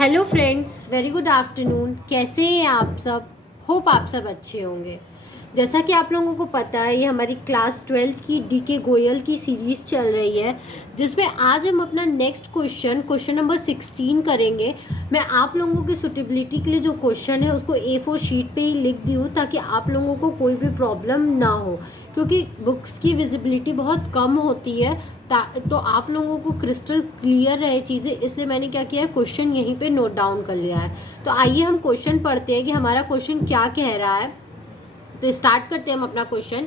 Hello friends, very good afternoon. कैसे हैं आप सब? होप आप सब अच्छे होंगे। जैसा कि आप लोगों को पता है, ये हमारी क्लास 12th की डीके गोयल की सीरीज़ चल रही है, जिसमें आज हम अपना नेक्स्ट क्वेश्चन नंबर 16 करेंगे। मैं आप लोगों की सुटेबिलिटी के लिए जो क्वेश्चन है उसको A4 शीट पे ही लिख दी हूँ, ताकि आप लोगों को कोई भी प्रॉब्लम ना हो, क्योंकि बुक्स की विजिबिलिटी बहुत कम होती है। तो आप लोगों को क्रिस्टल क्लियर रहे चीज़ें, इसलिए मैंने क्या किया है, क्वेश्चन यहीं पे नोट डाउन कर लिया है। तो आइए हम क्वेश्चन पढ़ते हैं कि हमारा क्वेश्चन क्या कह रहा है। तो स्टार्ट करते हैं हम अपना question.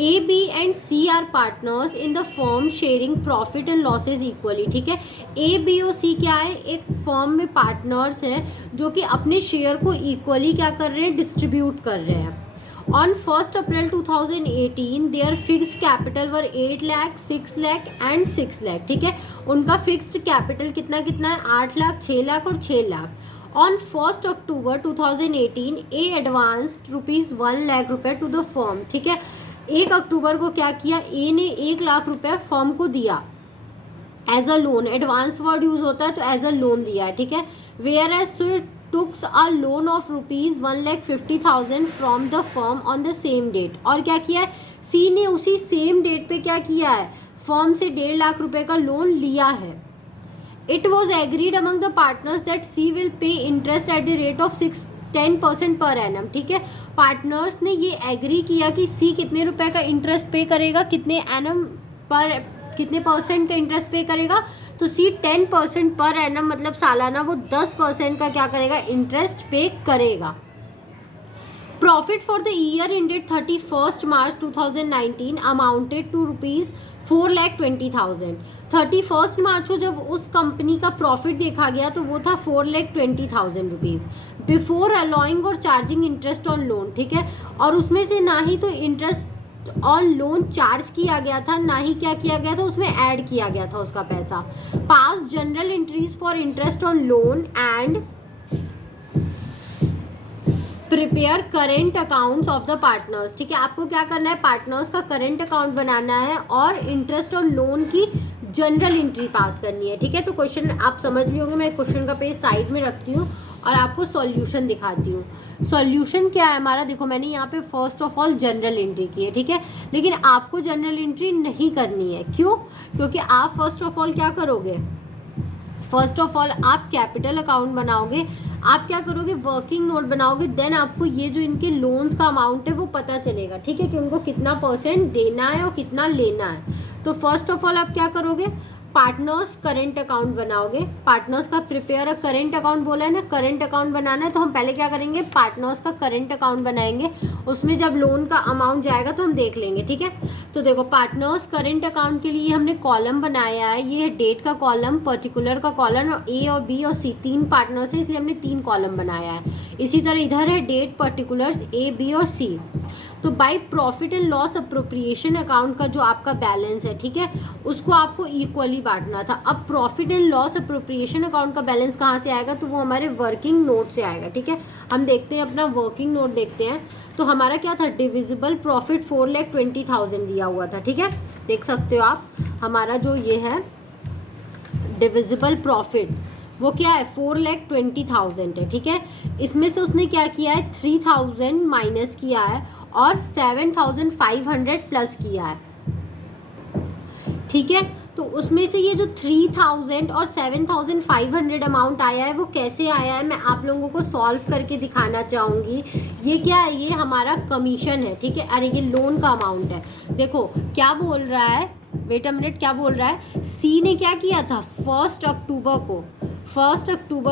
A B and C are partners in the firm sharing profit and losses equally. ठीक है, ए बी और सी क्या है, एक फर्म में पार्टनर्स हैं जो कि अपने शेयर को इक्वली क्या कर रहे हैं, डिस्ट्रीब्यूट कर रहे हैं। On 1st April 2018 their fixed capital were 8 lakh, 6 lakh and 6 lakh. ठीक है, उनका फिक्स्ड कैपिटल कितना कितना है, 8 लाख, 6 लाख और 6 lakh. On 1st October 2018 A advance ₹1 lakh रुपए टू द फर्म। ठीक है, 1 अक्टूबर को क्या किया, ए ने 1 लाख रुपए फर्म को दिया as a loan. Advance word use होता है तो एज अ लोन दिया है। ठीक है, whereas took a loan of ₹1,50,000 from the firm on the same date। और क्या किया है, सी ने उसी सेम डेट पे क्या किया है, फर्म से 1.5 लाख रुपए का लोन लिया है। It was agreed among the partners that C will pay interest at the rate of 10% per annum. ठीक है, पार्टनर्स ने ये एग्री किया कि सी कितने रुपए का इंटरेस्ट पे करेगा, कितने एनम पर, कितने परसेंट का इंटरेस्ट पे करेगा। तो सी 10% पर एनम मतलब सालाना वो 10% का क्या करेगा, इंटरेस्ट पे करेगा। Profit for the year ended 31st March 2019 amounted to ₹4,20,000। 31st March को जब उस कंपनी का प्रॉफिट देखा गया तो वो था ₹4,20,000 बिफोर अलाउइंग और चार्जिंग इंटरेस्ट ऑन लोन। ठीक है, और उसमें से ना ही तो इंटरेस्ट ऑन लोन चार्ज किया गया था, ना ही क्या किया गया था, उसमें ऐड किया गया था उसका पैसा। Pass general entries for interest on loan and prepare current accounts of the partners. ठीक है, आपको क्या करना है, पार्टनर्स का करेंट अकाउंट बनाना है और इंटरेस्ट ऑन लोन की जनरल एंट्री पास करनी है। ठीक है, तो क्वेश्चन आप समझ लिए होंगे। मैं क्वेश्चन का पेज साइड में रखती हूँ और आपको सॉल्यूशन दिखाती हूँ। सॉल्यूशन क्या है हमारा, देखो मैंने यहाँ पे first of all general entry की है। ठीक है, लेकिन आपको जनरल एंट्री नहीं करनी है। क्यों? क्योंकि आप फर्स्ट ऑफ ऑल क्या करोगे, फर्स्ट ऑफ ऑल आप कैपिटल अकाउंट बनाओगे, आप क्या करोगे, वर्किंग नोट बनाओगे। देन आपको ये जो इनके लोन्स का अमाउंट है वो पता चलेगा। ठीक है, कि उनको कितना % देना है और कितना लेना है। तो फर्स्ट ऑफ ऑल आप क्या करोगे, पार्टनर्स करेंट अकाउंट बनाओगे। पार्टनर्स का प्रिपेयर अ करेंट अकाउंट बोला है ना, करेंट अकाउंट बनाना है। तो हम पहले क्या करेंगे, पार्टनर्स का करेंट अकाउंट बनाएंगे, उसमें जब लोन का अमाउंट जाएगा तो हम देख लेंगे। ठीक है, तो देखो पार्टनर्स करेंट अकाउंट के लिए हमने कॉलम बनाया है, ये है डेट का कॉलम, पर्टिकुलर का कॉलम, और ए और बी और सी 3 पार्टनर्स है, इसलिए हमने 3 कॉलम बनाया है। इसी तरह इधर है डेट, पर्टिकुलर्स, ए बी और सी। तो by profit and loss appropriation account का जो आपका बैलेंस है, ठीक है, उसको आपको इक्वली बांटना था। अब profit and loss appropriation account का बैलेंस कहाँ से आएगा, तो वो हमारे वर्किंग नोट से आएगा। ठीक है, हम देखते हैं अपना वर्किंग नोट देखते हैं। तो हमारा क्या था, डिविजिबल प्रॉफिट 4,20,000 दिया हुआ था। ठीक है, देख सकते हो आप, हमारा जो ये है डिविजिबल प्रॉफिट वो क्या है, 4,20,000 है। ठीक है, इसमें से उसने क्या किया है, 3,000 माइनस किया है और 7,500 प्लस किया है। ठीक है, तो उसमें से ये जो 3,000 और 7,500 अमाउंट आया है वो कैसे आया है, मैं आप लोगों को सॉल्व करके दिखाना चाहूँगी। ये क्या है, ये हमारा कमीशन है। ठीक है, अरे ये लोन का अमाउंट है। देखो क्या बोल रहा है, वेट अ मिनट, क्या बोल रहा है, सी ने क्या किया था, 1 अक्टूबर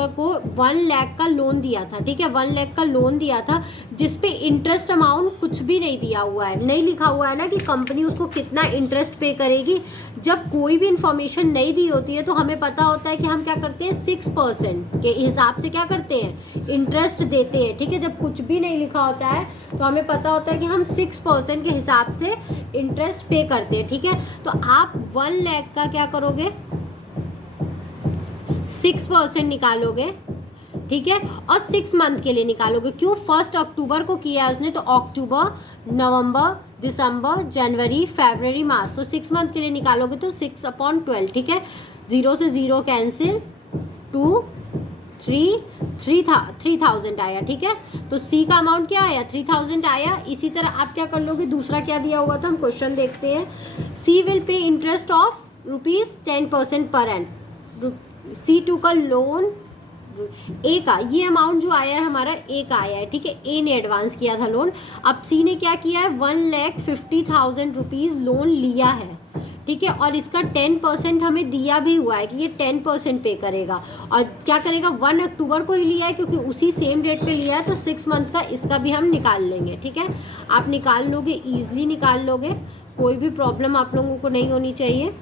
को 1 लाख का लोन दिया था। ठीक है, 1 लाख का लोन दिया था, जिसपे इंटरेस्ट अमाउंट कुछ भी नहीं दिया हुआ है, नहीं लिखा हुआ है ना कि कंपनी उसको कितना इंटरेस्ट पे करेगी। जब कोई भी इंफॉर्मेशन नहीं दी होती है तो हमें पता होता है कि हम क्या करते हैं, 6% के हिसाब से क्या करते हैं, इंटरेस्ट देते हैं। ठीक है, जब कुछ भी नहीं लिखा होता है तो हमें पता होता है कि हम 6% के हिसाब से इंटरेस्ट पे करते हैं। ठीक है, तो आप 1 लाख का क्या करोगे, 6% निकालोगे। ठीक है, और 6 मंथ के लिए निकालोगे। क्यों, 1 अक्टूबर को किया है उसने, तो अक्टूबर, नवंबर, दिसंबर, जनवरी, फरवरी, मार्च, तो 6 मंथ के लिए निकालोगे तो 6/12। ठीक है, 0 से 0 कैंसिल, 2 3000 आया, ठीक है। तो सी का अमाउंट क्या आया, 3000 आया। इसी तरह आप क्या कर लोगे, दूसरा क्या दिया हुआ था, हम क्वेश्चन देखते हैं। सी विल पे इंटरेस्ट ऑफ ₹10% पर एन। सी टू का लोन ए का, ये अमाउंट जो आया है हमारा ए का आया है, ठीक है। ए ने एडवांस किया था लोन। अब सी ने क्या किया है, 1,50,000 रुपीज़ लोन लिया है, ठीक है। और इसका 10% हमें दिया भी हुआ है कि ये 10% पे करेगा। और क्या करेगा, 1 अक्टूबर को ही लिया है क्योंकि उसी सेम डेट पे लिया है, तो 6 मंथ का इसका भी हम निकाल लेंगे, ठीक है। आप निकाल लोगे, ईजिली निकाल लोगे, कोई भी प्रॉब्लम आप लोगों को नहीं होनी चाहिए।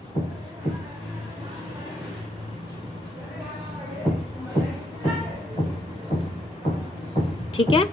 ठीक है,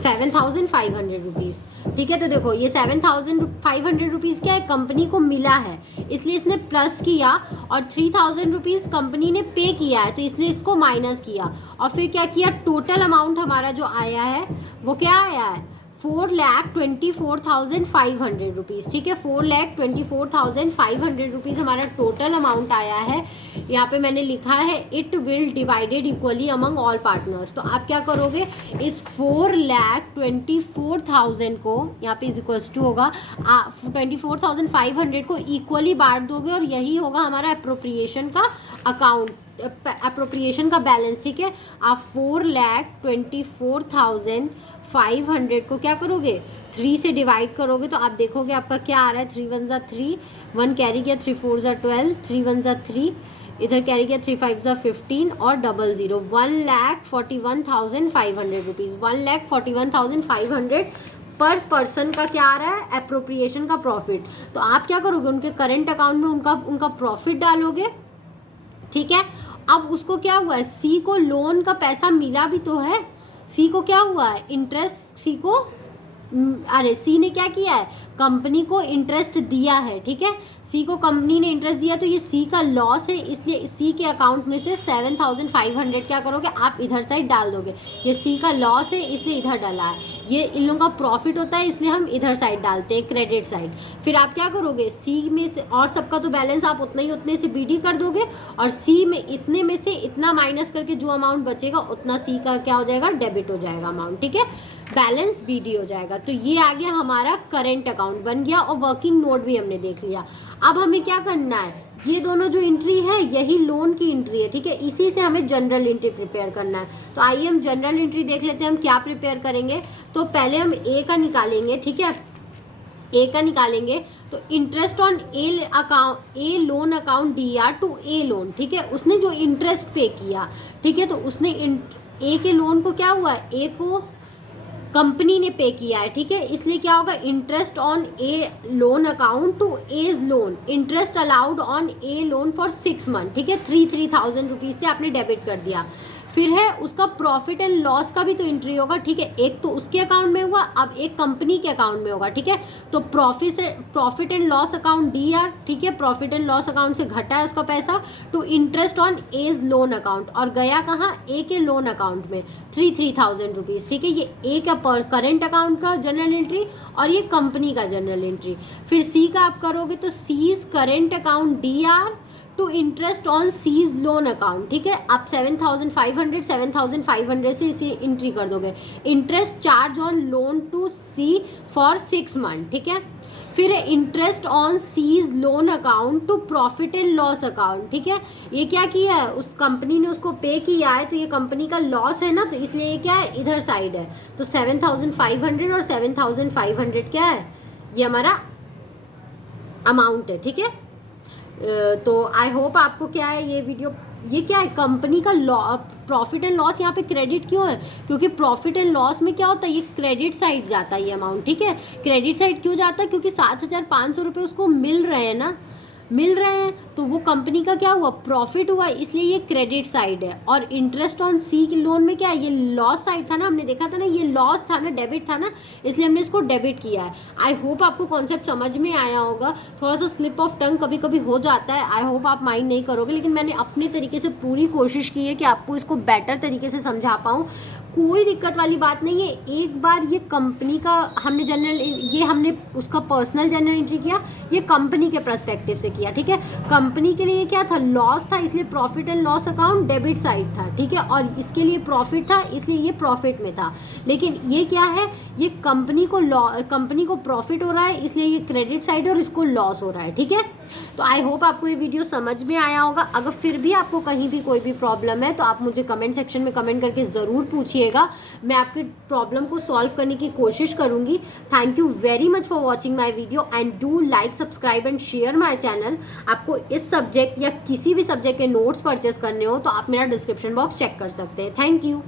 7,500 रुपीज़, ठीक है। तो देखो ये 7,500 रुपीज़ क्या है, कंपनी को मिला है, इसलिए इसने प्लस किया, और 3,000 रुपीज़ कंपनी ने पे किया है, तो इसलिए इसको माइनस किया। और फिर क्या किया, टोटल अमाउंट हमारा जो आया है वो क्या आया है, 4,24,500 रुपीज़, ठीक है। 4,24,500 रुपीज़ हमारा टोटल अमाउंट आया है। यहाँ पे मैंने लिखा है it will divided equally among all partners. तो आप क्या करोगे, इस 4,24,000 को यहाँ पे इज इक्वल्स टू होगा 24,500 को इक्वली बांट दोगे, और यही होगा हमारा अप्रोप्रिएशन का अकाउंट, अप्रोप्रिएशन का बैलेंस, ठीक है। आप 4,24,500 को क्या करोगे, 3 से डिवाइड करोगे, तो आप देखोगे आपका क्या आ रहा है, 3 1 3, 1 कैरी किया, 3 4 12, 3 1 3, इधर कैरी किया, 3 5 15 और 00, 1,41,500 रुपीज़, 1,41,500 पर पर्सन का क्या आ रहा है, अप्रोप्रिएशन का प्रॉफिट। तो आप क्या करोगे, उनके करेंट अकाउंट में उनका प्रॉफिट डालोगे, ठीक है। अब उसको क्या हुआ है, सी को लोन का पैसा मिला भी तो है, सी को क्या हुआ है, इंटरेस्ट, सी को अरे सी ने क्या किया है, कंपनी को इंटरेस्ट दिया है, ठीक है। सी को कंपनी ने इंटरेस्ट दिया, तो ये सी का लॉस है, इसलिए सी के अकाउंट में से 7,500 क्या करोगे, आप इधर साइड डाल दोगे। ये सी का लॉस है इसलिए इधर डाला है, ये इन लोगों का प्रॉफिट होता है इसलिए हम इधर साइड डालते हैं, क्रेडिट साइड। फिर आप क्या करोगे, सी में से, और सबका तो बैलेंस आप उतने से बीडी कर दोगे, और सी में इतने में से इतना माइनस करके जो अमाउंट बचेगा उतना सी का क्या हो जाएगा, डेबिट हो जाएगा अमाउंट, ठीक है। बैलेंस बीडी हो जाएगा। तो ये आ गया हमारा करेंट अकाउंट बन गया, और वर्किंग नोट भी हमने देख लिया। अब हमें क्या करना है, ये दोनों जो एंट्री है यही लोन की एंट्री है, ठीक है। इसी से हमें जनरल एंट्री प्रिपेयर करना है। तो आइए हम जनरल एंट्री देख लेते हैं, हम क्या प्रिपेयर करेंगे। तो पहले हम ए का निकालेंगे, ठीक है। ए का निकालेंगे तो interest on A account, A loan account Dr to A loan, ठीक है। उसने जो इंटरेस्ट पे किया, ठीक है, तो उसने ए के लोन को क्या हुआ, ए को कंपनी ने पे किया है, ठीक है। इसलिए क्या होगा, interest on A loan account to A's loan, interest allowed on A loan for 6 month, ठीक है। 3,000 रुपीज़ से आपने डेबिट कर दिया। फिर है उसका प्रॉफिट एंड लॉस का भी तो एंट्री होगा, ठीक है। एक तो उसके अकाउंट में हुआ, अब एक कंपनी के अकाउंट में होगा, ठीक है। तो profit and loss account DR, ठीक है, प्रॉफिट एंड लॉस अकाउंट से घटा है उसका पैसा, to interest on A's loan account, और गया कहाँ, ए के लोन अकाउंट में 3,000 रुपीज़, ठीक है। ये ए का करेंट अकाउंट का जनरल एंट्री, और ये कंपनी का जनरल एंट्री। फिर सी का आप करोगे तो C's current account Dr to interest on C's loan account, ठीक है। आप 7,500 से इसे एंट्री कर दोगे, interest charge on loan to C for 6 month, ठीक है। फिर interest on C's loan account to profit and loss account, ठीक है। ये क्या किया है, उस कंपनी ने उसको पे किया है, तो ये कंपनी का लॉस है ना, तो इसलिए ये क्या है, इधर साइड है। तो 7,500 और 7,500 क्या है, ये हमारा अमाउंट है, ठीक है। तो आई होप आपको क्या है ये वीडियो, ये क्या है, कंपनी का प्रॉफिट एंड लॉस यहाँ पे क्रेडिट क्यों है, क्योंकि प्रॉफिट एंड लॉस में क्या होता है, ये क्रेडिट साइड जाता है ये अमाउंट, ठीक है। क्रेडिट साइड क्यों जाता है, क्योंकि 7,500 रुपये उसको मिल रहे हैं ना, मिल रहे हैं, तो वो कंपनी का क्या हुआ, प्रॉफिट हुआ, इसलिए ये क्रेडिट साइड है। और इंटरेस्ट ऑन सी के लोन में क्या है, ये लॉस साइड था ना, हमने देखा था ना, ये लॉस था ना, डेबिट था ना, इसलिए हमने इसको डेबिट किया है। आई होप आपको कॉन्सेप्ट समझ में आया होगा। थोड़ा सा स्लिप ऑफ टंग कभी कभी हो जाता है, आई होप आप माइंड नहीं करोगे, लेकिन मैंने अपने तरीके से पूरी कोशिश की है कि आपको इसको बेटर तरीके से समझा पाऊँ। कोई दिक्कत वाली बात नहीं है। एक बार ये कंपनी का हमने उसका पर्सनल जर्नल एंट्री किया, ये कंपनी के पर्सपेक्टिव से किया, ठीक है। कंपनी के लिए क्या था, लॉस था, इसलिए profit and loss account debit side था, ठीक है, और इसके लिए प्रॉफिट था इसलिए ये प्रॉफिट में था। लेकिन ये क्या है, ये कंपनी को प्रॉफिट हो रहा है इसलिए ये क्रेडिट साइड है और इसको लॉस हो रहा है, ठीक है। तो आई होप आपको ये वीडियो समझ में आया होगा। अगर फिर भी आपको कहीं भी कोई भी प्रॉब्लम है तो आप मुझे कमेंट सेक्शन में कमेंट करके ज़रूर पूछिएगा, मैं आपके प्रॉब्लम को सॉल्व करने की कोशिश करूँगी। Thank you very much for watching my video and do like, subscribe and share my channel. आपको इस सब्जेक्ट या किसी भी सब्जेक्ट के नोट्स परचेस करने हो तो आप मेरा डिस्क्रिप्शन बॉक्स चेक कर सकते हैं। Thank you.